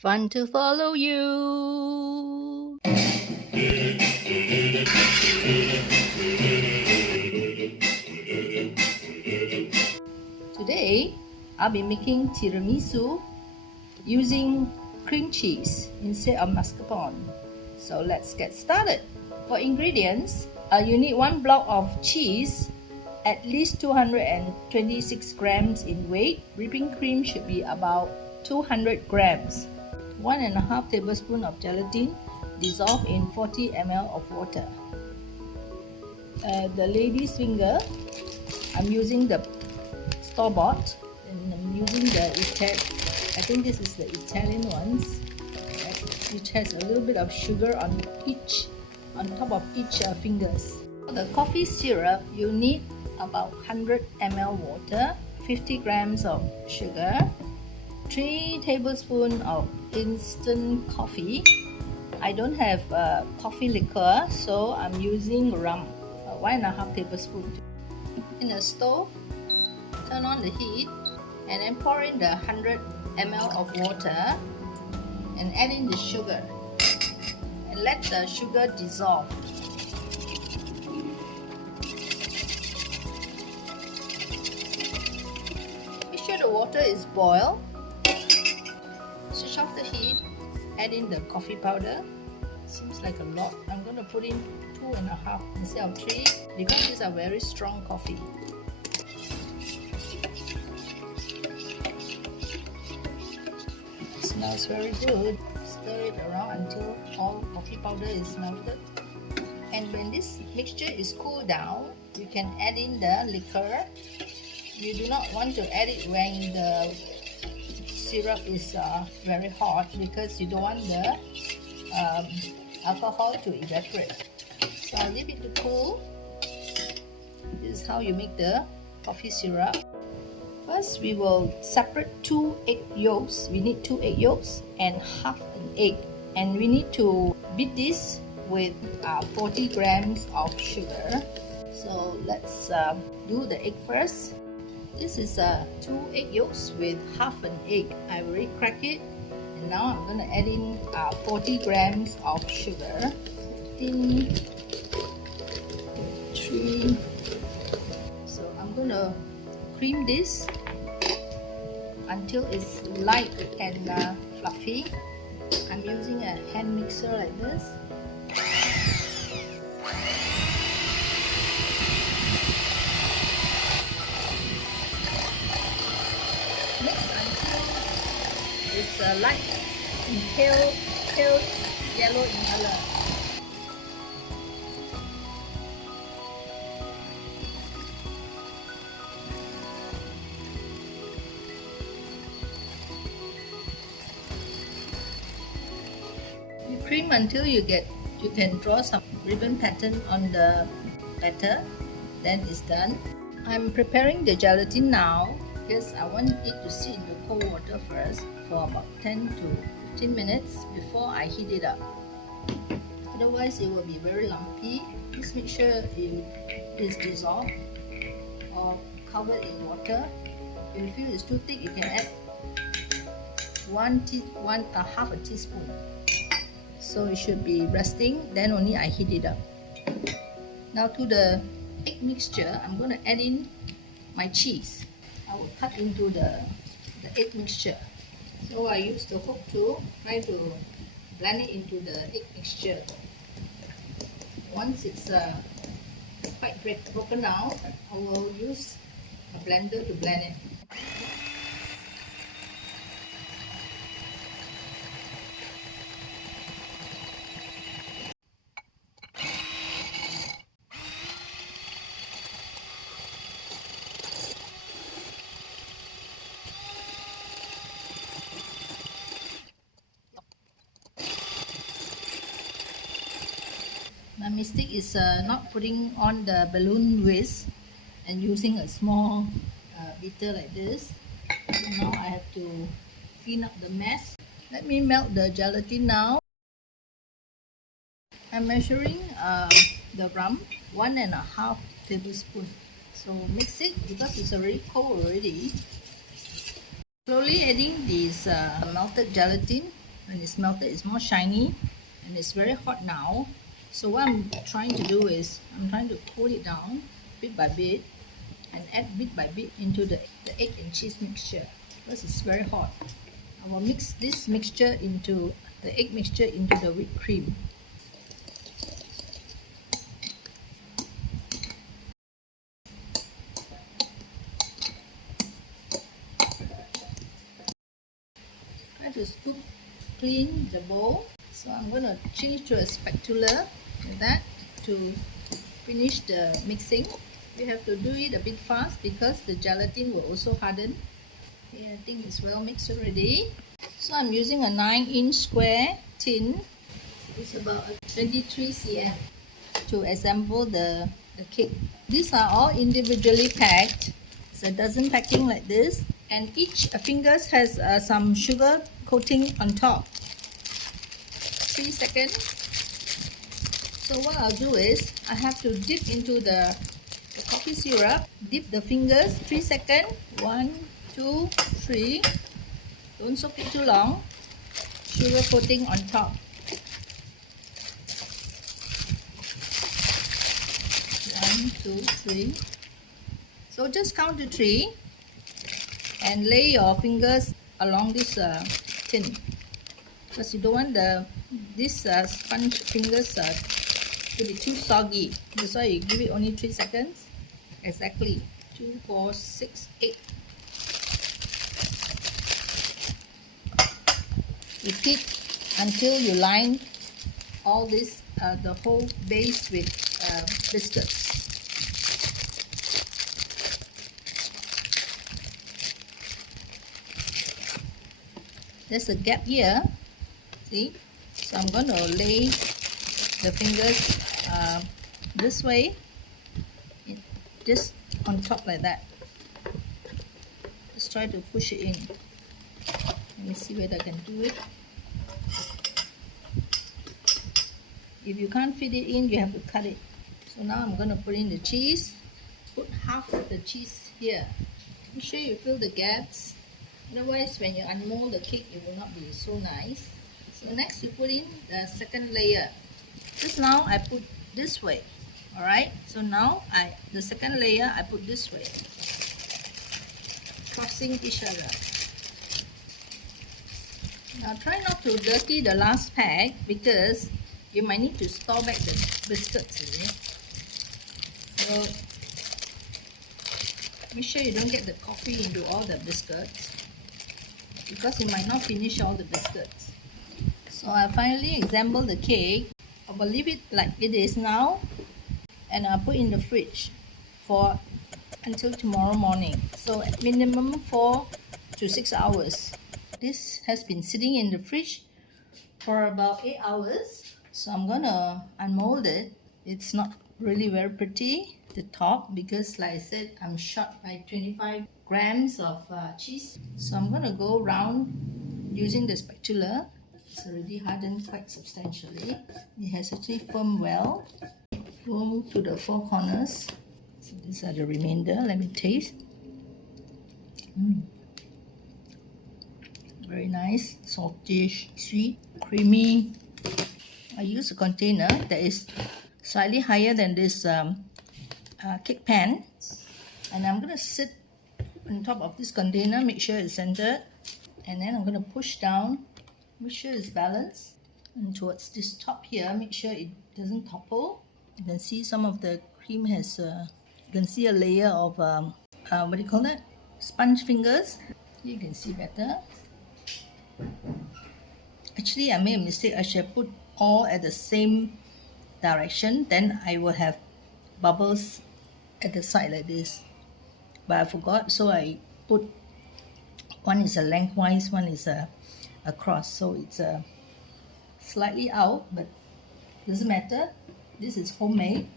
Fun to follow you. Today, I'll be making tiramisu using cream cheese instead of mascarpone. So let's get started. For ingredients, you need 1 block of cheese, at least 226 grams in weight. Whipping cream should be about 200 grams. 1.5 tablespoons of gelatin dissolved in 40 ml of water. The lady's finger, I'm using the store-bought, and I'm using the I think this is the Italian ones, which has a little bit of sugar on top of each fingers. For the coffee syrup, you need about 100 ml water, 50 grams of sugar, 3 tablespoons of instant coffee. I don't have coffee liquor, so I'm using rum, 1.5 tablespoons. In a stove, turn on the heat and then pour in the 100 ml of water and add in the sugar and let the sugar dissolve. Make sure the water is boiled. Switch off the heat, add in the coffee powder. Seems like a lot. I'm going to put in 2.5 instead of 3 because these are very strong coffee. It smells very good. Stir it around until all coffee powder is melted. And when this mixture is cooled down, you can add in the liquor. You do not want to add it when the syrup is very hot because you don't want the alcohol to evaporate. So I'll leave it to cool. This is how you make the coffee syrup. First, we will separate 2 egg yolks. We need 2 egg yolks and half an egg. And we need to beat this with 40 grams of sugar. So let's do the egg first. This is 2 egg yolks with half an egg. I already cracked it. And now I'm going to add in 40 grams of sugar. 15, 3. So I'm going to cream this until it's light and fluffy. I'm using a hand mixer like this. Mix until it's light and pale yellow in color. You cream until you can draw some ribbon pattern on the batter. Then it's done. I'm preparing the gelatin now because I want it to sit in the cold water first for about 10 to 15 minutes before I heat it up. Otherwise, it will be very lumpy. Just make sure it is dissolved or covered in water. If you feel it's too thick, you can add half a teaspoon. So it should be resting, then only I heat it up. Now to the egg mixture, I'm going to add in my cheese. I will cut into the egg mixture. So I use the hook to try to blend it into the egg mixture. Once it's quite broken down, I will use a blender to blend it. My mistake is not putting on the balloon whisk and using a small beater like this. So now I have to clean up the mess. Let me melt the gelatin now. I'm measuring the rum, 1.5 tablespoons. So mix it because it's already cold already. Slowly adding this melted gelatin When it's melted, it's more shiny, and it's very hot now. So what I'm trying to do is, I'm trying to cool it down bit by bit and add bit by bit into the egg and cheese mixture because it's very hot. I will mix this mixture into the egg mixture into the whipped cream. Try to scoop clean the bowl. So I'm going to change to a spatula like that to finish the mixing. You have to do it a bit fast because the gelatin will also harden. Okay, I think it's well mixed already. So I'm using a 9-inch square tin. It's about 23 cm to assemble the cake. These are all individually packed. It's a dozen packing like this, and each fingers has some sugar coating on top. 3 seconds. So what I'll do is I have to dip into the coffee syrup. Dip the fingers. 3 seconds. 1, 2, 3. Don't soak it too long. Sugar coating on top. 1, 2, 3. So just count to 3 and lay your fingers along this tin, because you don't want this sponge fingers to be too soggy. That's why you give it only 3 seconds. Exactly. 2, 4, 6, 8. Repeat until you line all this, the whole base with biscuits. There's a gap here, see? So I'm going to lay the fingers this way, just on top like that. Just try to push it in. Let me see whether I can do it. If you can't fit it in, you have to cut it. So now I'm going to put in the cheese. Put half of the cheese here. Make sure you fill the gaps. Otherwise, when you unmold the cake, it will not be so nice. So next, you put in the second layer. Just now, I put this way. Alright, so now the second layer I put this way, crossing each other. Now try not to dirty the last pack because you might need to store back the biscuits in it. So make sure you don't get the coffee into all the biscuits because you might not finish all the biscuits. So I finally assembled the cake. I will leave it like it is now and I'll put in the fridge for until tomorrow morning. So at minimum 4 to 6 hours. This has been sitting in the fridge for about 8 hours. So I'm gonna unmold it. It's not really very pretty, the top, because like I said, I'm short by 25 grams of cheese. So I'm gonna go round using the spatula. It's already hardened quite substantially. It has actually firmed well. Go to the 4 corners. So these are the remainder. Let me taste. Very nice, saltish, sweet, creamy. I use a container that is slightly higher than this cake pan, and I'm going to sit on top of this container, make sure it's centered, and then I'm going to push down, make sure it's balanced, and towards this top here, make sure it doesn't topple. You can see some of the cream has, you can see a layer of, what do you call that? Sponge fingers. You can see better. Actually, I made a mistake. I should have put all at the same direction. Then I will have bubbles at the side like this. But I forgot, so I put one is a lengthwise, one is a across. So it's slightly out, but doesn't matter. This is homemade.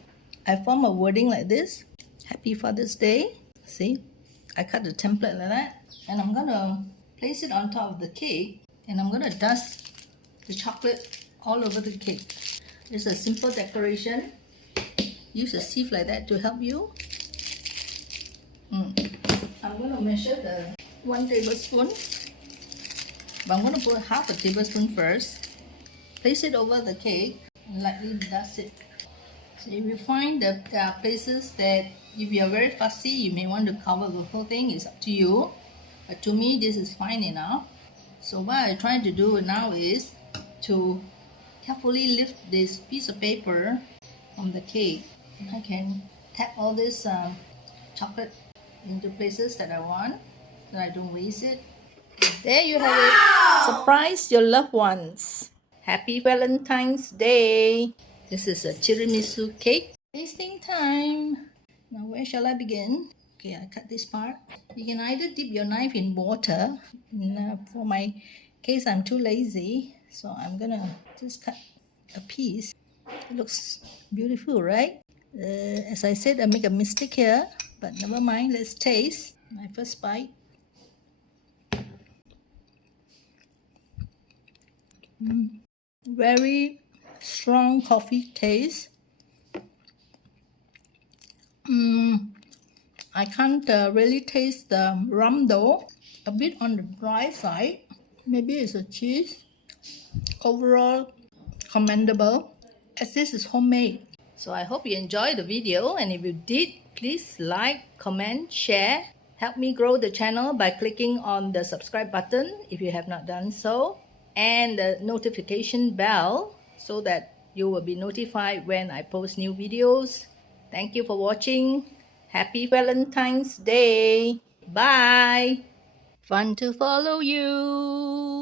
I form a wording like this. Happy Father's Day. See? I cut the template like that. And I'm gonna place it on top of the cake. And I'm gonna dust the chocolate all over the cake. It's a simple decoration. Use a sieve like that to help you. I'm gonna measure the 1 tablespoon. But I'm going to put half a tablespoon first. Place it over the cake and lightly dust it. So if you find that there are places that if you're very fussy, you may want to cover the whole thing. It's up to you. But to me, this is fine enough. So what I'm trying to do now is to carefully lift this piece of paper from the cake. And I can tap all this chocolate into places that I want so I don't waste it. There you have it. Surprise your loved ones. Happy Valentine's Day. This is a tiramisu cake. Tasting time. Now where shall I begin? Okay, I cut this part. You can either dip your knife in water. For my case, I'm too lazy. So I'm gonna just cut a piece. It looks beautiful, right? As I said, I make a mistake here. But never mind, let's taste. My first bite. Very strong coffee taste. I can't really taste the rum though. A bit on the dry side. Maybe it's a cheese. Overall, commendable as this is homemade. So I hope you enjoyed the video, and if you did, please like, comment, share. Help me grow the channel by clicking on the subscribe button if you have not done so, and the notification bell so that you will be notified when I post new videos. Thank you for watching. Happy Valentine's Day. Bye. Fun to follow you.